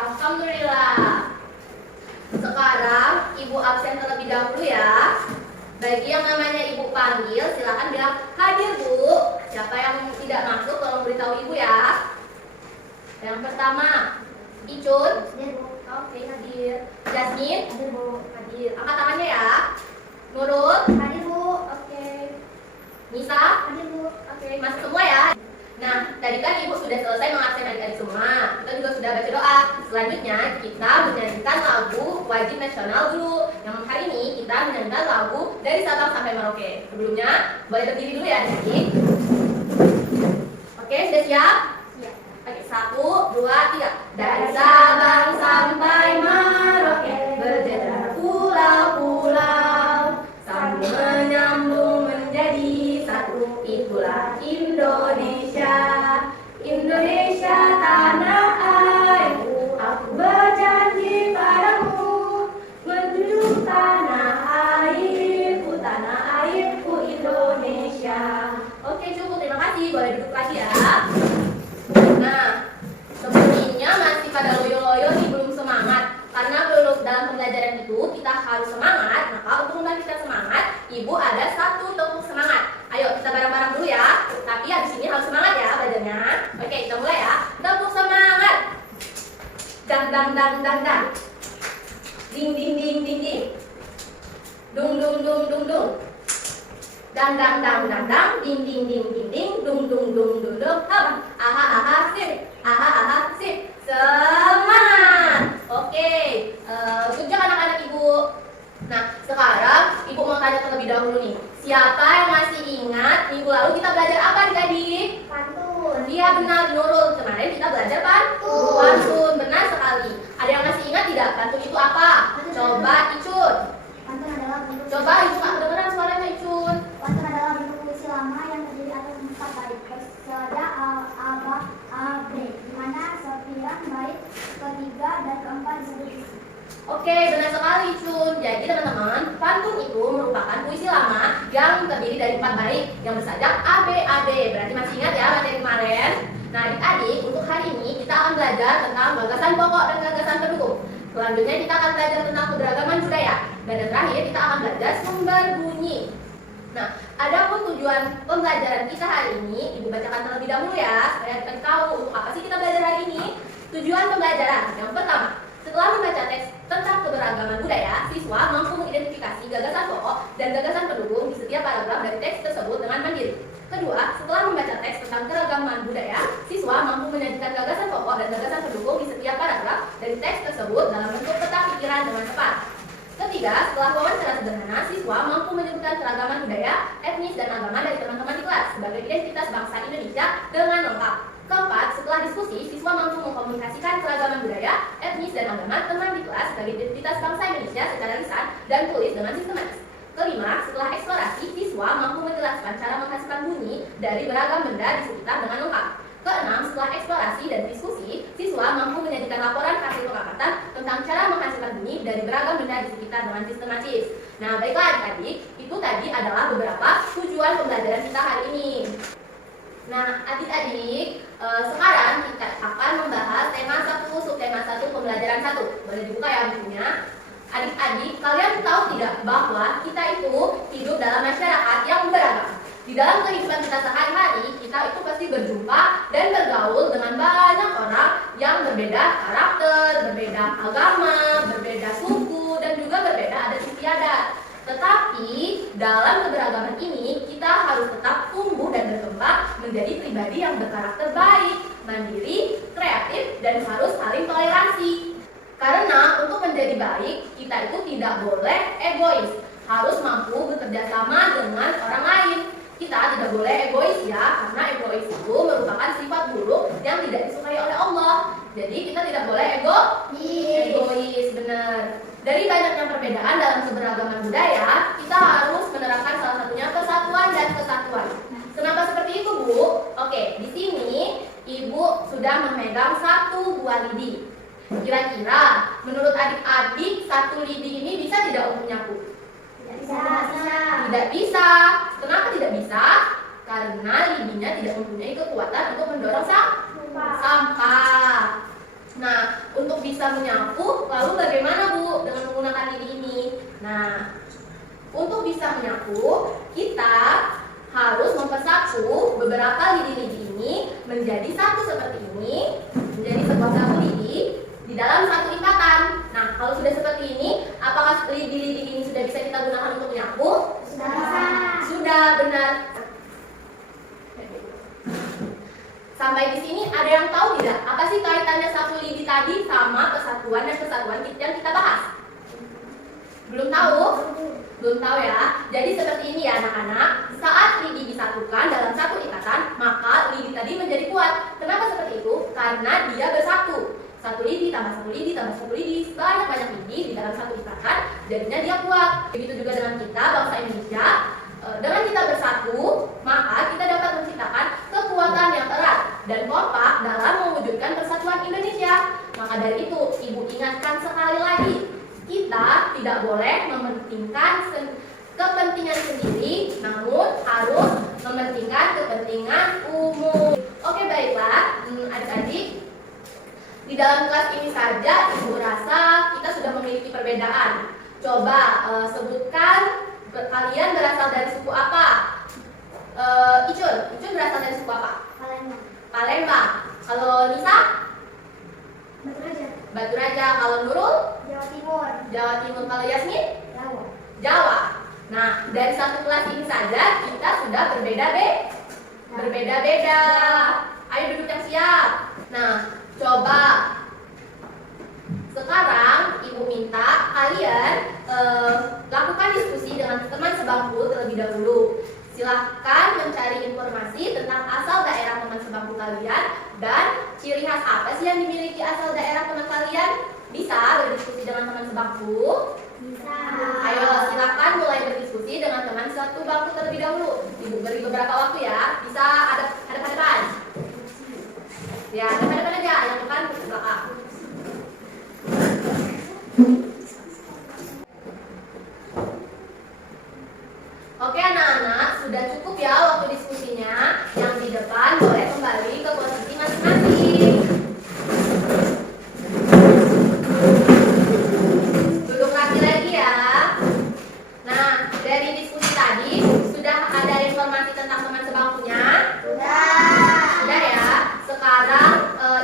alhamdulillah. Sekarang ibu absen terlebih dahulu ya. Bagi yang namanya ibu panggil, silakan bilang hadir bu. Siapa yang tidak masuk tolong beritahu ibu ya. Yang pertama, Icun. Hadir bu. Oke, hadir. Jasmine. Hadir bu. Hadir. Angkat tangannya ya. Nurul. Hadir bu. Oke. Nisa. Hadir bu. Oke, masuk semua ya. Nah, tadi kan ibu sudah selesai mengabsen adik-adik semua. Kita juga sudah baca doa. Selanjutnya kita menyanyikan lagu wajib nasional dulu. Yang hari ini kita menyanyikan lagu dari Sabang sampai Merauke. Sebelumnya boleh berdiri dulu ya adik-adik. Oke, sudah siap? Siap. Oke, 1, 2, 3. Dari Sabang sampai Merauke berjejer pulau-pulau, sambung menyambung menjadi satu. Itulah Indonesia, Indonesia tanah airku. Aku berjanji padamu menjunjung tanah airku Indonesia. Oke, cukup, terima kasih. Boleh duduk lagi ya. Nah, sepertinya masih pada loyo-loyo nih, belum semangat. Karena belum dalam pembelajaran itu kita harus semangat. Maka untuk membantu kita semangat, ibu ada satu tepuk semangat. Ayo kita bareng-bareng dulu ya. Tapi habis ini harus semangat ya belajarnya. Oke, kita mulai ya. Tepuk semangat. Dang dang dang dang dang. Ding ding ding ding ding. Dung dung dung dung dung. Dang dang dang dang dang. Ding ding ding ding ding. Dung dung dung dung dung. Aha aha sip. Aha aha sip. Semangat. Oke. Good job anak-anak ibu. Nah, sekarang ibu mau tanya terlebih dahulu nih. Siapa yang masih ingat minggu lalu kita belajar apa adik-adik? Pantun. Iya benar, Nurul. Kemarin kita belajar pantun. Pantun, benar sekali. Ada yang masih ingat tidak? Pantun itu apa? Coba Icun. Pantun adalah bentuk. Coba Icun, aku dengeran suaranya Icun. Pantun adalah bentuk puisi lama yang terdiri atas 4 bait. Persada abad abre, di mana sepirang bait ketiga dan keempat disebut isi. Oke, benar sekali Icun. Jadi teman-teman, pantun itu merupakan puisi lama yang terdiri dari 4 bait yang bersajak ABAB. Berarti masih ingat ya materi kemarin? Nah, adik-adik, untuk hari ini kita akan belajar tentang gagasan pokok dan gagasan pendukung. Selanjutnya kita akan belajar tentang keberagaman budaya. Dan yang terakhir kita akan belajar sumber bunyi. Nah, adapun tujuan pembelajaran kita hari ini, ibu bacakan terlebih dahulu ya, supaya kita tahu untuk apa sih kita belajar hari ini. Tujuan pembelajaran yang pertama, setelah membaca teks tentang keberagaman budaya, siswa mampu mengidentifikasi gagasan pokok dan gagasan pendukung di setiap paragraf dari teks tersebut dengan mandiri. Kedua, setelah membaca teks tentang keragaman budaya, siswa mampu menyajikan gagasan pokok dan gagasan pendukung di setiap paragraf dari teks tersebut dalam bentuk peta pikiran dengan tepat. Ketiga, setelah wawancara sederhana, siswa mampu menyebutkan keragaman budaya, etnis, dan agama dari teman-teman di kelas sebagai identitas bangsa Indonesia dengan lengkap. Keempat, setelah diskusi, siswa mampu mengkomunikasikan keragaman budaya, etnis, dan agama teman di kelas sebagai identitas bangsa Indonesia secara lisan dan tulis dengan sistematis. Kelima, setelah eksplorasi, siswa mampu menjelaskan cara menghasilkan bunyi dari beragam benda di sekitar dengan lengkap. Keenam, setelah eksplorasi dan diskusi, siswa mampu menyajikan laporan hasil pengamatan tentang cara menghasilkan bunyi dari beragam benda di sekitar dengan sistematis. Nah, baiklah adik-adik, itu tadi adalah beberapa tujuan pembelajaran kita hari ini. Nah, adik-adik, sekarang kita akan membahas tema 1, subtema 1, pembelajaran 1. Boleh dibuka ya bukunya. Adik-adik, kalian tahu tidak bahwa kita itu hidup dalam masyarakat yang beragam. Di dalam kehidupan kita sehari-hari, kita itu pasti berjumpa dan bergaul dengan banyak orang yang berbeda karakter, berbeda agama, berbeda suku, dan juga berbeda adat istiadat. Tetapi dalam keberagaman ini kita harus tetap tumbuh dan berkembang menjadi pribadi yang berkarakter baik, mandiri, kreatif, dan harus saling toleransi. Karena untuk menjadi baik, kita itu tidak boleh egois, harus mampu bekerja sama dengan orang lain. Kita tidak boleh egois ya, karena egois itu merupakan sifat buruk yang tidak disukai oleh Allah. Jadi kita tidak boleh egois, benar. Dari banyaknya perbedaan dalam keberagaman budaya, kita harus menerapkan salah satunya kesatuan dan kesatuan. Kenapa seperti itu, Bu? Oke, di sini Ibu sudah memegang 1 buah lidi. Kira-kira menurut adik-adik 1 lidi ini bisa tidak untuk nyapu? Tidak bisa. Kenapa tidak bisa? Karena lidinya tidak mempunyai kekuatan untuk mendorong sampah. Nah, untuk bisa menyapu, lalu bagaimana Bu dengan menggunakan lidi ini? Nah, untuk bisa menyapu, kita harus mempersatu beberapa lidi-lidi ini menjadi satu seperti ini, menjadi sebuah satu lidi di dalam satu ikatan. Nah, kalau sudah seperti ini, apakah lidi-lidi ini sudah bisa kita gunakan untuk menyapu? Sudah. Sudah, benar. Sampai di sini ada yang tahu tidak? Apa sih kaitannya satu lidi tadi sama kesatuan dan kesatuan yang kita bahas? Belum tahu? Belum tahu ya. Jadi seperti ini ya anak-anak. Saat lidi disatukan dalam satu ikatan, maka lidi tadi menjadi kuat. Kenapa seperti itu? Karena dia bersatu. Satu lidi tambah satu lidi tambah satu lidi, banyak lidi di dalam satu ikatan, jadinya dia kuat. Begitu juga dengan kita, bangsa Indonesia. Dengan kita bersatu, maka kita dapat menciptakan kekuatan yang erat dan kompak dalam mewujudkan persatuan Indonesia. Maka dari itu, Ibu ingatkan sekali lagi, kita tidak boleh mementingkan kepentingan sendiri, namun harus mementingkan kepentingan umum. Oke, baiklah, adik-adik, di dalam kelas ini saja Ibu rasa kita sudah memiliki perbedaan. Coba sebutkan kalian berasal dari suku apa? Icun berasal dari suku apa? Palembang. Palembang. Kalau Nisa? Baturaja. Baturaja. Kalau Nurul? Jawa Timur. Jawa Timur. Kalau Yasmin? Jawa. Jawa. Nah, dari satu kelas ini saja kita sudah berbeda-beda. Ayo duduk yang siap. Nah, coba sekarang Ibu minta kalian lakukan diskusi dengan teman sebangku terlebih dahulu. Silahkan mencari informasi tentang asal daerah teman sebangku kalian dan ciri khas apa sih yang dimiliki asal daerah teman kalian. Bisa berdiskusi dengan teman sebangku? Bisa. Ayo silahkan mulai berdiskusi dengan teman satu bangku terlebih dahulu. Ibu beri beberapa waktu ya. Bisa hadap-hadapan. Ya, hadap-hadapan aja. Yang depan ke belakang. Oke anak-anak, sudah cukup ya waktu diskusinya. Yang di depan boleh kembali ke posisi masing-masing. Duduk lagi ya. Nah, dari diskusi tadi sudah ada informasi tentang teman sebangkunya? Sudah ya. Sekarang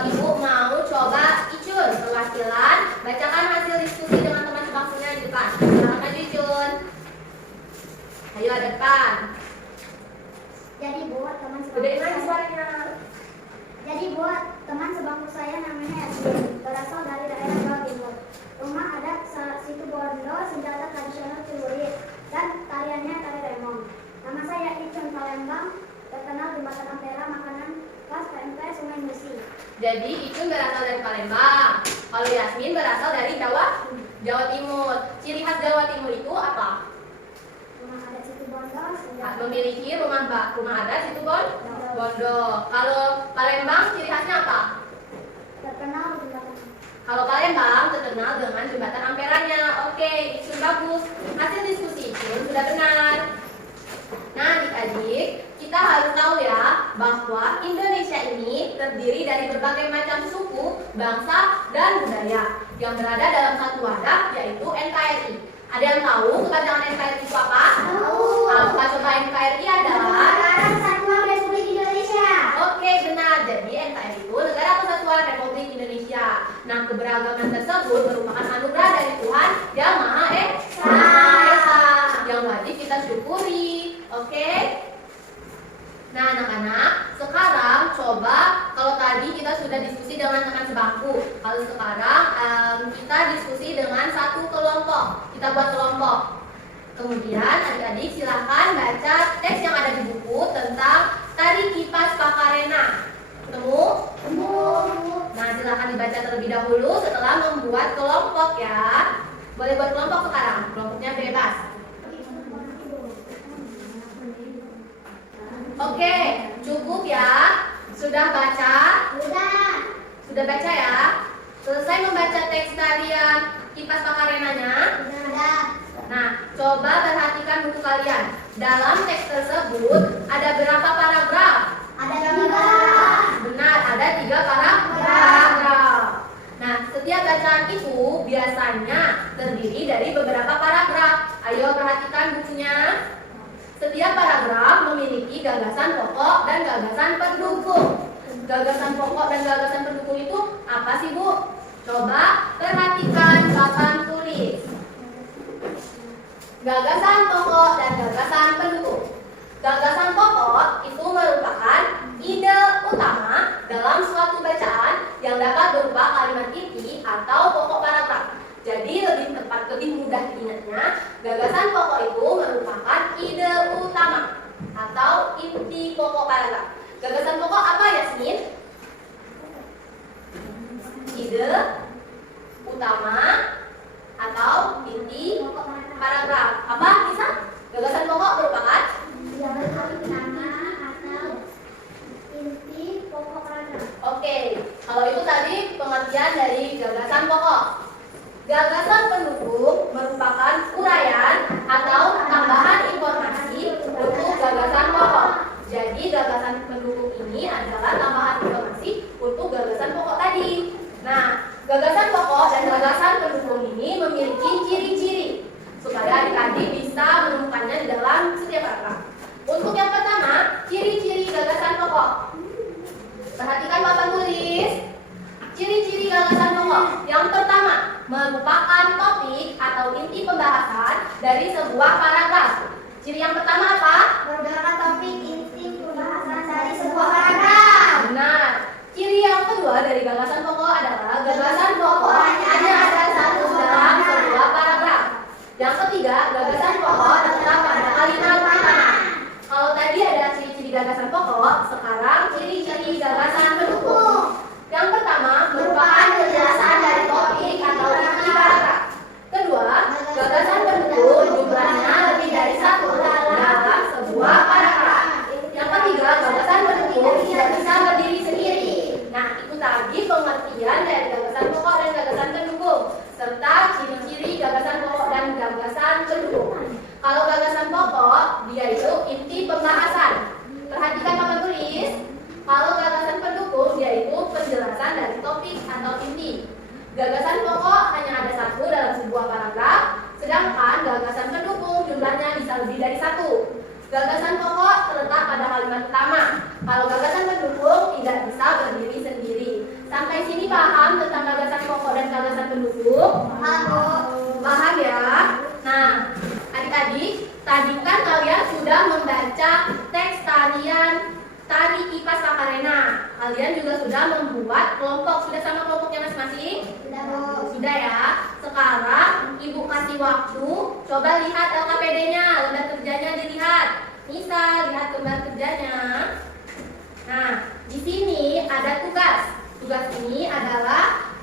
Ibu mau coba Icun perwakilan bacakan hasil diskusi dengan teman sebangkunya di depan. Silakan maju Icun. Ayo ada depan. Jadi buat teman Gedein sebangku lagi saya. suaranya. Jadi buat teman sebangku saya namanya Yasmin, berasal dari daerah Jawa Timur. Rumah adat situ Bondo, senjata tradisional celurit, dan tariannya tari remong. Nama saya Icun Palembang, terkenal jembatan Ampera, makanan khas PMP Sungai Musi. Jadi Icun berasal dari Palembang. Kalau Yasmin berasal dari Jawa Timur. Ciri khas Jawa Timur itu apa? Rumah adat situ Bondo, senjata Memiliki rumah adat situ Bondo. Kalau Palembang ciri khasnya apa? terkenal jembatan. Kalau Palembang terkenal dengan jembatan Amperanya. Oke, Icun bagus. Hasil diskusi Icun sudah benar. Nah, adik-adik, kita harus tahu ya bahwa Indonesia ini terdiri dari berbagai macam suku, bangsa, dan budaya yang berada dalam satu wadah, yaitu NKRI. Ada yang tahu kepanjangan NKRI itu apa? Tahu. Apa coba NKRI adalah? Negara Kesatuan Republik Indonesia. Oke, benar. Jadi NKRI itu Negara Kesatuan Republik Indonesia. Nah, keberagaman tersebut merupakan anugerah dari Tuhan Yang Maha Esa yang wajib kita syukuri. Oke? Nah, anak-anak, sekarang coba kalau tadi kita sudah diskusi dengan teman sebangku. Kalau sekarang kita diskusi dengan satu kelompok. Kita buat kelompok. Kemudian adik-adik silahkan baca teks yang ada di buku tentang Tari Kipas Pakarena. Ketemu? Nah, silahkan dibaca terlebih dahulu setelah membuat kelompok ya. Boleh buat kelompok sekarang, kelompoknya bebas. Oke, cukup ya. Sudah baca? Sudah baca ya? Selesai membaca teks tarian Kipas Pakarenanya? Nah, coba perhatikan buku kalian. Dalam teks tersebut ada berapa paragraf? Ada 3. Benar, ada 3 paragraf. Nah, setiap bacaan itu biasanya terdiri dari beberapa paragraf. Ayo perhatikan bukunya. Setiap paragraf memiliki gagasan pokok dan gagasan pendukung. Gagasan pokok dan gagasan pendukung itu apa sih, Bu? Coba perhatikan papan tulis. Gagasan pokok dan gagasan pendukung. Gagasan pokok itu merupakan ide utama dalam suatu bacaan yang dapat berupa kalimat inti atau pokok paragraf. Jadi lebih tepat, lebih mudah diingatnya, gagasan pokok itu merupakan ide utama atau inti pokok paragraf. Gagasan pokok apa, Yasmin? Ide utama atau inti paragraf. Apa, Lisa? Gagasan pokok merupakan gagasan utama atau inti pokok paragraf. Oke, kalau itu tadi pengertian dari gagasan pokok. Gagasan pendukung merupakan uraian atau tambahan informasi untuk gagasan pokok. Jadi gagasan pendukung ini adalah tambahan informasi untuk gagasan pokok tadi. Nah, gagasan pokok dan gagasan pendukung ini memiliki ciri-ciri supaya adik-adik bisa menemukannya di dalam setiap paragraf. Untuk yang pertama, ciri-ciri gagasan pokok. Perhatikan papan tulis. Ciri-ciri gagasan pokok. Yang pertama, merupakan topik atau inti pembahasan dari sebuah paragraf. Ciri yang pertama apa? Merupakan topik inti pembahasan dari sebuah paragraf. Benar. Ciri yang kedua dari gagasan pokok adalah gagasan pokok hanya ada satu dalam sebuah paragraf. Yang ketiga, gagasan pokok terletak pada kalimat utama. Kalau tadi ada ciri-ciri gagasan pokok, sekarang ciri-ciri gagasan pendukung. Yang pertama, merupakan penjelasan dari topik atau inti paragraf. Kedua, gagasan pendukung jumlahnya lebih dari satu dalam sebuah paragraf. Yang ketiga, gagasan pendukung tidak bisa berdiri sendiri. Nah, itu tadi pengertian dari gagasan pokok dan gagasan pendukung, serta ciri-ciri gagasan pokok dan gagasan pendukung. Kalau gagasan pokok, dia itu inti pembahasan. Perhatikan papan tulis. Kalau gagasan pendukung, dia itu penjelasan dari topik atau inti. Gagasan pokok hanya ada satu dalam sebuah paragraf, sedangkan gagasan pendukung jumlahnya bisa lebih dari satu. Gagasan pokok terletak pada kalimat utama. Kalau gagasan pendukung tidak bisa berdiri sendiri. Sampai sini paham tentang gagasan pokok dan gagasan pendukung? Paham ya? Nah, adik-adik, tadi kan kalian sudah membaca teks tarian Tari Kipas Pakarena. Kalian juga sudah membuat kelompok. Sudah sama kelompoknya masing-masing? Sudah ya. Sekarang Ibu kasih waktu. Coba lihat LKPD-nya, lembar kerjanya dilihat. Nisa, lihat lembar kerjanya. Nah, di sini ada tugas. Tugas ini adalah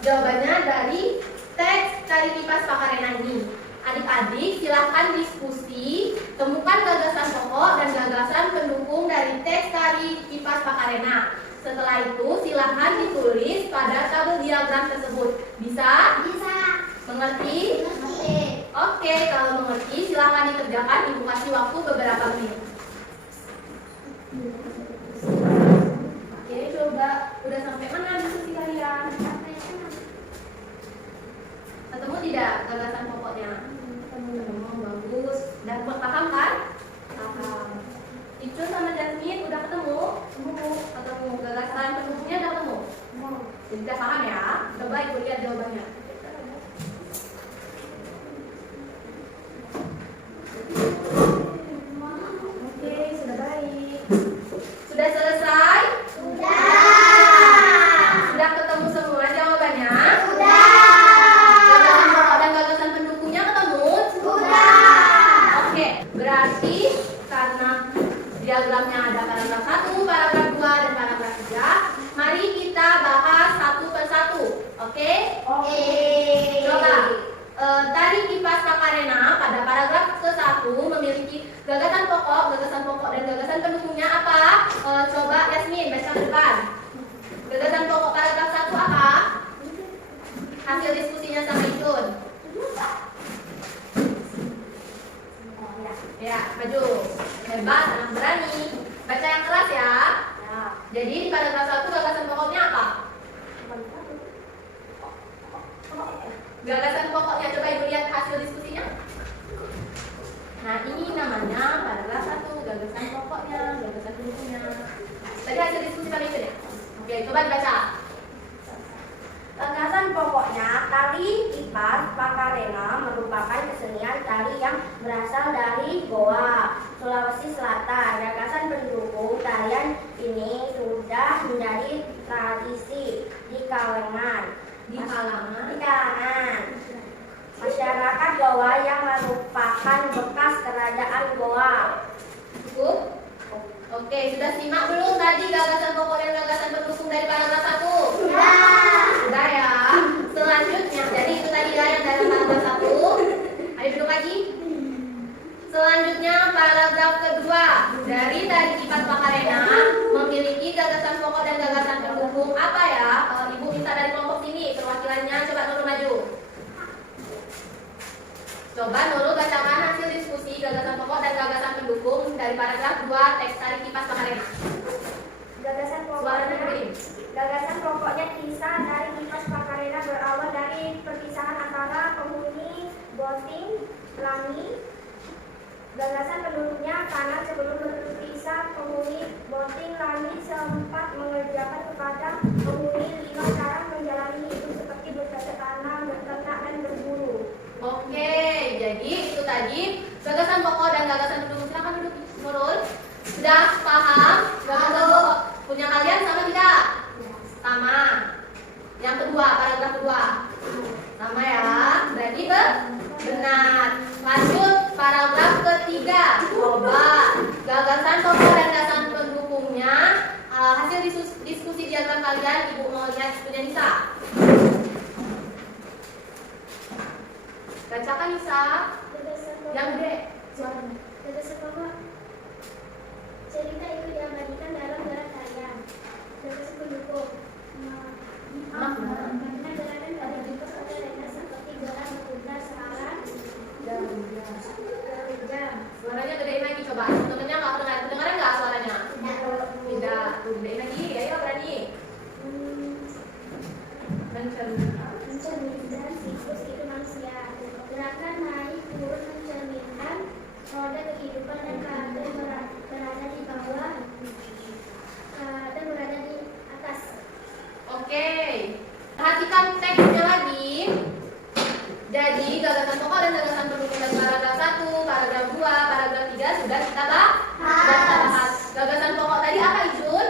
jawabannya dari teks Tari Kipas Pakarena ini. Adik-adik silahkan diskusi, temukan gagasan pokok dan gagasan pendukung dari teks Tari Kipas Pakarena. Setelah itu silahkan ditulis pada tabel diagram tersebut. Bisa? Bisa. Mengerti? Mengerti. Oke, kalau mengerti silahkan dikerjakan. Ibu kasih waktu beberapa menit. Oke, coba udah sampai mana diskusi kalian? Ketemu tidak gagasan pokoknya? Bagus. Dan paham kan? Paham. Icun sama Jasmine udah ketemu? Ketemu. Gagasan pendukungnya udah ketemu? Jadi udah paham ya? Coba ibu lihat jawabannya. Oke, sudah baik. Sudah selesai? Sudah ketemu semua jawabannya? Gagasan pokok dan gagasan pendukungnya ketemu? Oke, berarti karena diagramnya ada paragraf 1, paragraf 2, dan paragraf 3, mari kita bahas satu persatu. Oke? Coba Tari Kipas Pakarena pada paragraf ke-1 memiliki gagasan pokok dan gagasan pendukungnya apa? Coba Yasmin baca ke depan. Gagasan pokok paragraf 1 apa? Hasil diskusinya sama Icun. Ya, maju. Hebat, anak berani. Baca yang keras ya. Jadi di paragraf 1 gagasan pokoknya apa? gagasan pokoknya. Coba Ibu lihat hasil diskusinya. Nah, ini namanya paragraf 1, gagasan pokoknya, gagasan pendukungnya. Tadi hasil diskusi kali itu ya? Oke, coba dibaca. Gagasan pokoknya, tari kipas Pakarena merupakan kesenian tari yang berasal dari Goa, Sulawesi Selatan. Gagasan pendukung tarian ini sudah menjadi tradisi di kalangan masyarakat Goa yang merupakan bekas kerajaan Goa. Cukup? Oke, sudah simak belum tadi gagasan pokok dan gagasan pendukung dari paragraf 1? Sudah ya. Selanjutnya, jadi itu tadi ya yang dari paragraf 1. Ayo duduk lagi. Selanjutnya paragraf kedua. Dari tari kipas Pakarena memiliki gagasan pokok dan gagasan pendukung apa ya? Kalau Ibu minta dari kelompok sini perwakilannya, coba Nurul maju. Coba Nurul bacakan hasil diskusi gagasan pokok dan gagasan pendukung dari paragraf 2 teks tari kipas Pakarena. Gagasan pokoknya kisah dari kipas Pakarena berawal dari perpisahan antara penghuni Boting Langi. Gagasan penduduknya karena sebelum berpisah penghuni Boting Langi sempat mengerjakan kepada penghuni 5 cara menjalani hidup seperti bercocok tanam, berternak, dan berburu. Oke, jadi itu tadi gagasan pokok dan gagasan pendukung. Silakan duduk Nurul. Sudah paham? Gagasan pokok punya kalian sama tidak? Sama. Yang kedua, paragraf kedua. Sama ya. Berarti benar. Lanjut paragraf ketiga. Coba gagasan pokok dan gagasan pendukungnya. Hasil diskusi di antara kalian, Ibu mau lihat punya Nisa. Bacakan Nisa. Yang gede suaranya. Gagasan pokok cerita itu diabadikan dalam gerak tarian. Gagasan pendukung karena gerakan dari kipas Pakarena seperti gerak berkuda, sehalan, jam. Suaranya gedein lagi coba. Temennya nggak kedengaran. Kedengaran nggak suaranya? Tidak. Tuh gedein lagi. Ayo berani. Mencerminkan siklus itu manusia. Gerakan naik turun mencerminkan roda kehidupan dan karakter berada di bawah, karakter berada di atas. Oke. Perhatikan teksnya lagi. Jadi gagasan pokok dan gagasan pendukung dari paragraf 1, paragraf 2, paragraf 3 sudah kita bahas. Gagasan pokok tadi apa Ijun?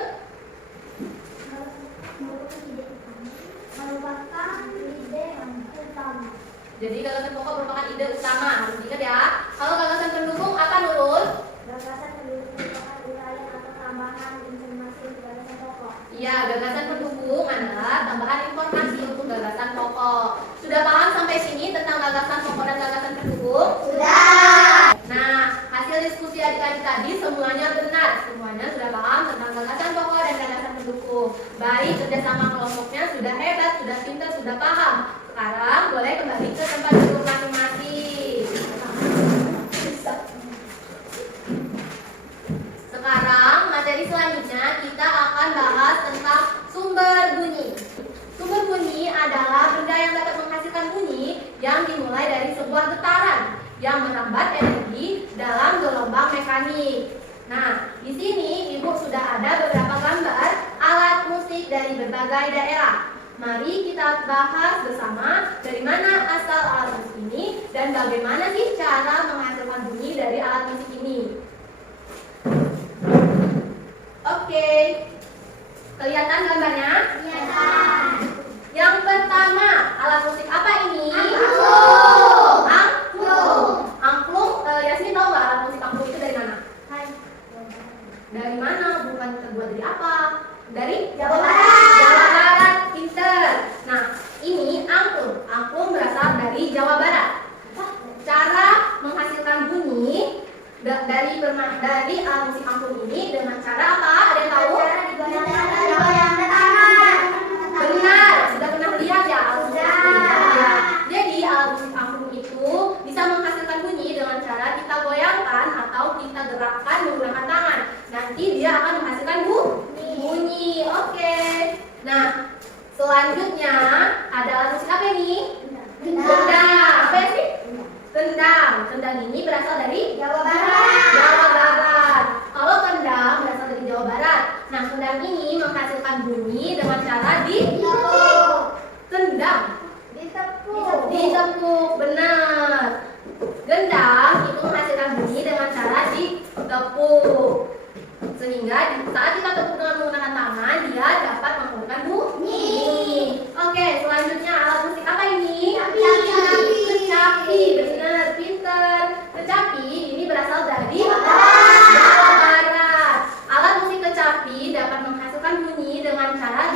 Merupakan ide utama. Jadi gagasan pokok merupakan ide utama. Harus diingat ya. Kalau gagasan pendukung apa Nurul? Gagasan pendukung merupakan uraian atau tambahan informasi untuk gagasan pokok. Iya, gagasan pendukung adalah tambahan informasi untuk gagasan pokok. Sudah paham sampai sini tentang gagasan pokok dan gagasan pendukung? Sudah. Nah, hasil diskusi adik-adik tadi semuanya benar. Semuanya sudah paham tentang gagasan pokok dan gagasan pendukung. Baik, kerjasama kelompoknya sudah hebat, sudah pintar, sudah paham. Sekarang boleh kembali ke tempat duduk masing-masing. Sekarang materi selanjutnya kita akan bahas tentang sumber bunyi. Sumber bunyi adalah benda yang dapat menghasilkan bunyi yang dimulai dari sebuah getaran yang merambat energi dalam gelombang mekanik. Nah, di sini Ibu sudah ada beberapa gambar alat musik dari berbagai daerah. Mari kita bahas bersama dari mana asal alat musik ini dan bagaimana sih cara menghasilkan bunyi dari alat musik ini. Oke, kelihatan gambarnya? Kelihatan. Yang pertama, alat musik apa ini? Angklung. Angklung. Angklung, Yasmin tahu nggak alat musik angklung itu dari mana? Dari mana? Bukan terbuat dari apa? Dari Jawa Barat. Jawa Barat, pinter. Nah, ini angklung. Angklung berasal dari Jawa Barat. Cara menghasilkan bunyi dari alat musik angklung ini dengan cara apa? Ada yang tahu? Digoyang ke tangan. Benar, sudah pernah lihat ya alat musik Sudah. angklung? Ya. Jadi alat musik angklung itu bisa menghasilkan bunyi dengan cara kita goyangkan atau kita gerakkan menggunakan tangan. Nanti dia akan menghasilkan bunyi. Oke. Nah, selanjutnya ada alat musik apa ini? Gendang. kendang ini berasal dari Jawa Barat. Jawa Barat. Kalau kendang berasal dari Jawa Barat. Nah, kendang ini menghasilkan bunyi dengan cara ditendang. Ditepuk, benar. Gendang itu menghasilkan bunyi dengan cara ditepuk. Sehingga saat kita tepuk dengan menggunakan tangan, dia dapat mengeluarkan bunyi. Oke, selanjutnya alat musik apa ini? Kecapi, benar, pinter. Kecapi ini berasal dari Jawa Barat. Alat musik kecapi dapat menghasilkan bunyi dengan cara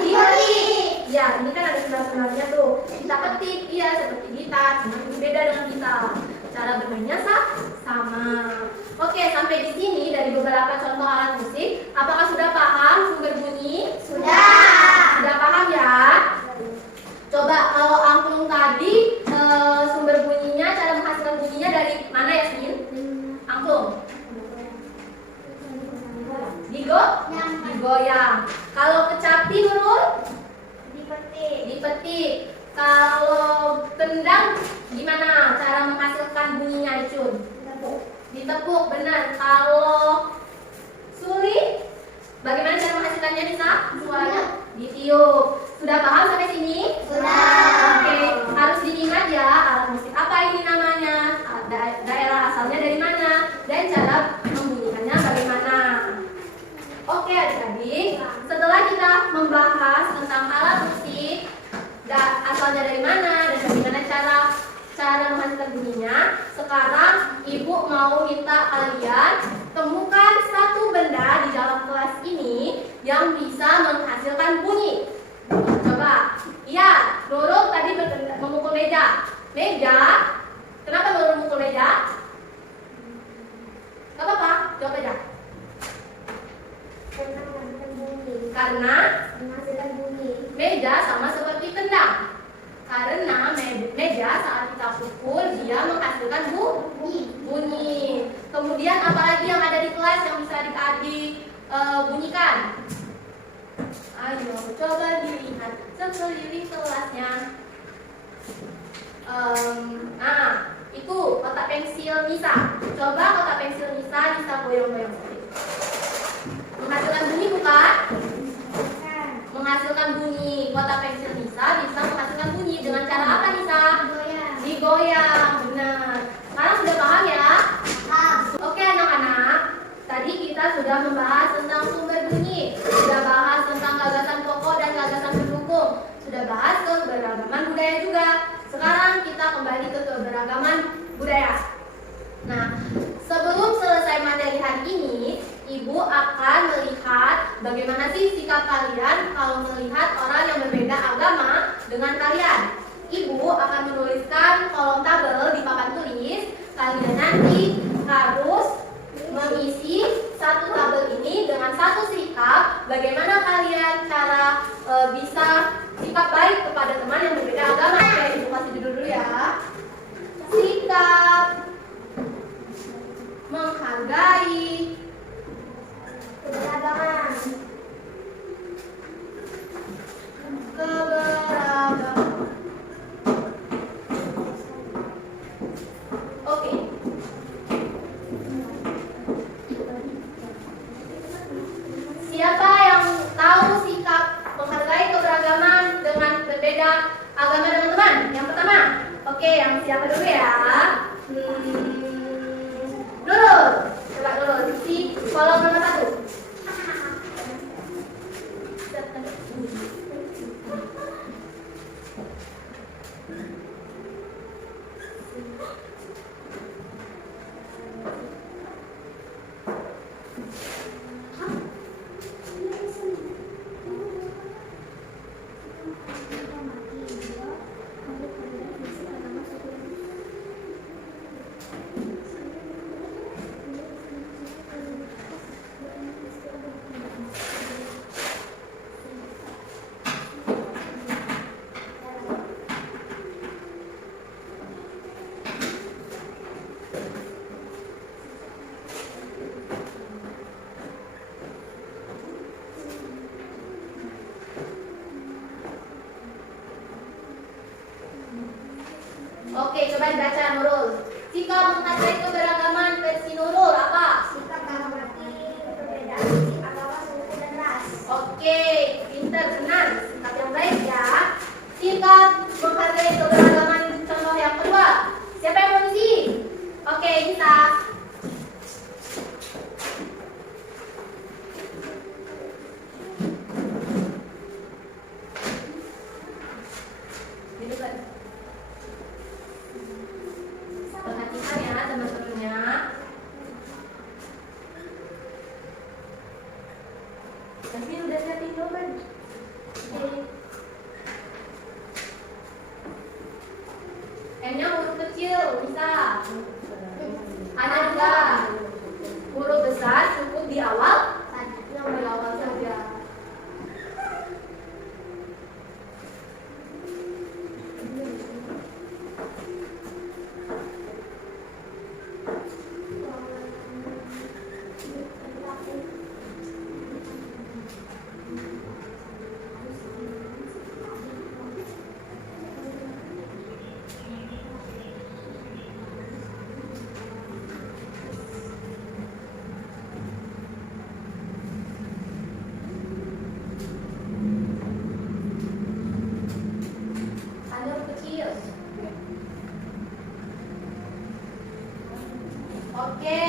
ya, ini kan ada senar-senarnya tuh. Kita petik, iya seperti gitar, cuma beda dengan gitar. Cara bermainnya sama. Oke, sampai di sini dari beberapa contoh alat musik. Apakah sudah paham sumber bunyi? Sudah paham ya? Coba kalau angklung tadi sumber bunyinya, cara menghasilkan bunyinya dari mana ya, Yasmin? Angklung. Digoyang. Kalau kecapi Nurul? Dipetik. Kalau kendang gimana cara menghasilkan bunyinya, Icun? Ditepuk, benar. Kalau suli, bagaimana cara menghasilkannya, Nisa? Suaranya ditiup. Sudah paham sampai sini? Oke, harus diingat ya alat musik apa ini namanya, daerah asalnya dari mana, dan cara membunyikannya bagaimana. Oke adik-adik, setelah kita membahas tentang alat musik, asalnya dari mana dan bagaimana cara menghasilkan bunyinya, sekarang ibu mau minta kalian temukan satu benda di dalam kelas ini yang bisa menghasilkan bunyi. Coba, iya, Nurul tadi memukul meja. Kenapa Nurul memukul meja? Gak apa-apa, jawab aja. Karena menghasilkan bunyi. meja sama seperti kendang. Karena meja saat kita pukul dia menghasilkan bunyi. Kemudian apalagi yang ada di kelas yang bisa adik-adik bunyikan? Ayo coba dilihat sekeliling kelasnya. Itu kotak pensil Nisa. Coba kotak pensil Nisa goyang-goyang. Menghasilkan bunyi bukan? Menghasilkan bunyi. Kotak pensil Nisa bisa menghasilkan bunyi dengan cara apa, Nisa? Digoyang, benar. Sekarang sudah paham ya? Oke anak-anak, tadi kita sudah membahas tentang sumber bunyi, sudah bahas tentang gagasan pokok dan gagasan pendukung, sudah bahas keberagaman budaya juga. Sekarang kita kembali ke keberagaman budaya. Nah, sebelum selesai materi hari ini, Ibu akan melihat bagaimana sih sikap kalian kalau melihat orang yang berbeda agama dengan kalian. Ibu akan menuliskan kolom tabel di papan tulis. Kalian nanti harus mengisi satu tabel ini dengan satu sikap. Bagaimana kalian cara bisa sikap baik kepada teman yang berbeda agama. Oke, Ibu kasih judul dulu ya. Sikap menghargai keberagaman. Oke. Siapa yang tahu sikap menghargai keberagaman dengan berbeda agama teman-teman? Yang pertama. Oke, yang siapa dulu ya? Nurul. Coba Nurul isi kolom nomor 1. Oke, coba dibaca Nurul. Sikap menghargai keberagaman versi Nurul apa? Sikap menghormati perbedaan agama, suku, dan ras. Oke, pinter, benar. Sikap yang baik ya. Sikap menghargai keberagaman contoh yang kedua. Siapa yang mau isi? Oke, kita. Perhatikan ya teman-temannya. Tapi udah siapin jawaban. Oke. N-nya huruf kecil bisa. Ada juga huruf besar cukup di awal. Yang di awal saja. Ada huruf kecil. Oke,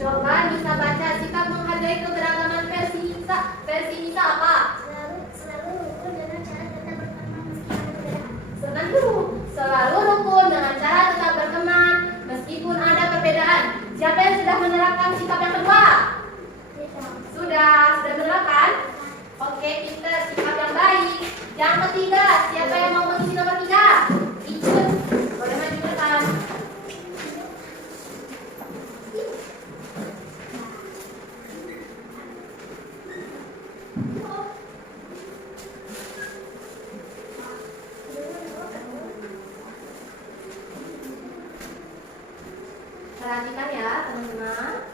coba Nisa baca sikap menghargai keberagaman versi Nisa. Versi Nisa apa? Selalu rukun dengan cara tetap berteman meski ada perbedaan. Selalu rukun dengan cara tetap berteman meskipun ada perbedaan. Siapa yang sudah menerapkan sikap yang kedua? Sudah menerapkan? Oke, kita sikap yang baik. Yang ketiga, siapa yang mau mengisi nomor 3? Ikut, boleh maju ke depan. Perhatikan ya teman-teman.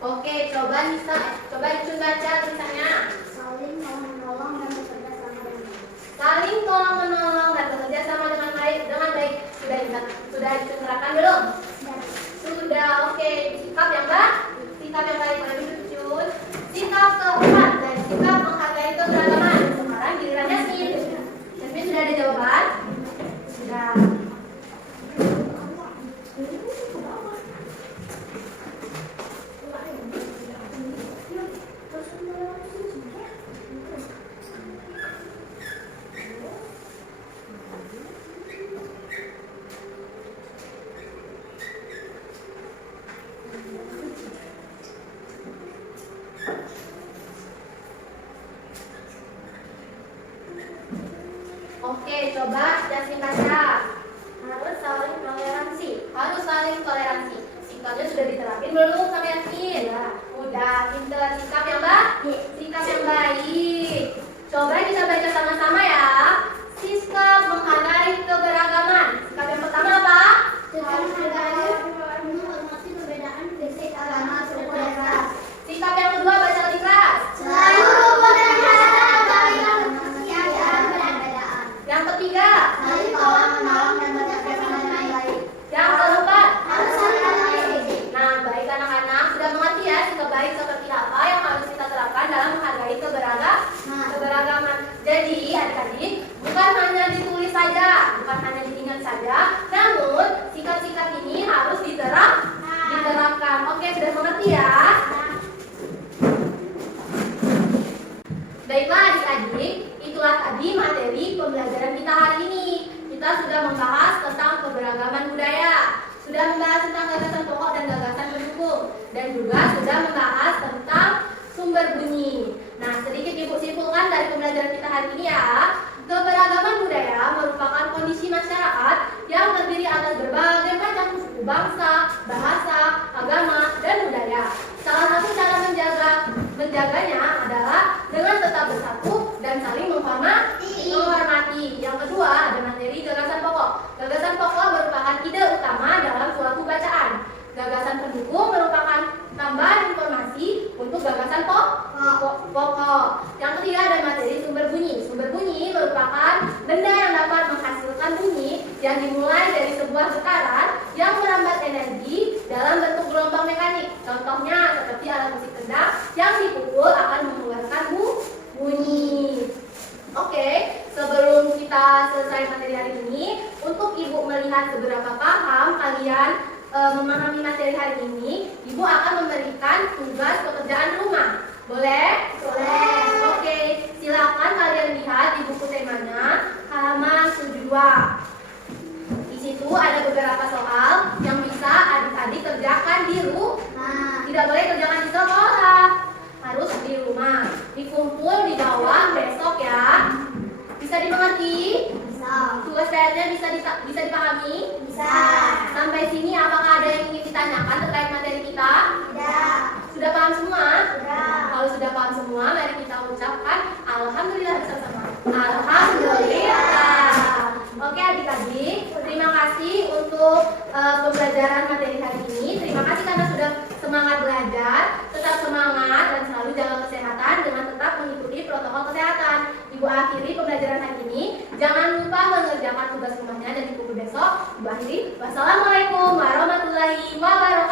Oke, coba Icun baca tulisannya. Saling menolong dan bekerja sama dengan baik. Saling tolong menolong dan bekerja sama dengan baik. Sudah Icun terapkan belum? Sudah. Oke, sikap yang baik. Sikap yang baik mana Icun? Sikap keempat dan sikap menghargai keberagaman. Sekarang giliran Yasmin. Yasmin sudah ada jawaban? Sudah. Oke, coba Yasmin baca. Harus saling toleransi. Harus saling toleransi. Sikapnya sudah diterapin belum sama Yasmin? Ya. Udah, pinter. Sikap yang baik. Sikap yang baik. Coba kita baca sama-sama ya. Sikap menghargai keberagaman. Sikap yang pertama apa? Menghormati perbedaan fisik, agama, suku, dan ras. Sikap yang kedua baca lebih keras. Selalu rukun dan cara saling meski ada perbedaan. Yang ketiga. Saling tolong menolong dan bekerja sama dengan baik. Yang keempat. Harus saling toleransi. Nah, baik anak-anak sudah mengerti ya sikap baik seperti apa yang harus kita terapkan dalam menghargai keberagaman. Jadi adik-adik bukan hanya ditulis saja, bukan hanya diingat saja, namun sikap-sikap ini harus diterapkan. Oke, sudah mengerti ya? Baiklah adik-adik, itulah tadi materi pembelajaran kita hari ini. Kita sudah membahas tentang keberagaman budaya, sudah membahas tentang gagasan pokok dan gagasan pendukung, dan juga sudah membahas tentang sumber bunyi. Nah, sedikit ibu simpulkan dari pembelajaran kita hari ini ya. Keberagaman budaya yang dimulai dari sebuah getaran yang merambat energi dalam bentuk gelombang mekanik. Contohnya seperti alat musik kendang yang dipukul akan mengeluarkan bunyi. Oke, sebelum kita selesai materi hari ini, untuk Ibu melihat seberapa paham kalian memahami materi hari ini, Ibu akan memberikan tugas pekerjaan rumah. Boleh? Boleh. Oke, silakan kalian lihat di buku temanya halaman 72. Di situ ada beberapa soal yang bisa adik-adik kerjakan di rumah. Tidak boleh kerjakan di sekolah, harus di rumah. Dikumpul di bawah besok ya. Bisa dimengerti? Bisa. Tugas PR-nya bisa dipahami? Bisa. Sampai sini apakah ada yang ingin ditanyakan terkait materi kita? Tidak. Sudah paham semua? Sudah. Kalau sudah paham semua, mari kita ucapkan Alhamdulillah bersama-sama. Alhamdulillah. Oke adik-adik, terima kasih untuk pembelajaran materi hari ini. Terima kasih karena sudah semangat belajar. Tetap semangat dan selalu jaga kesehatan dengan tetap mengikuti protokol kesehatan. Ibu akhiri pembelajaran hari ini. Jangan lupa mengerjakan tugas rumahnya dan dikumpul besok. Ibu akhiri. Wassalamualaikum warahmatullahi wabarakatuh.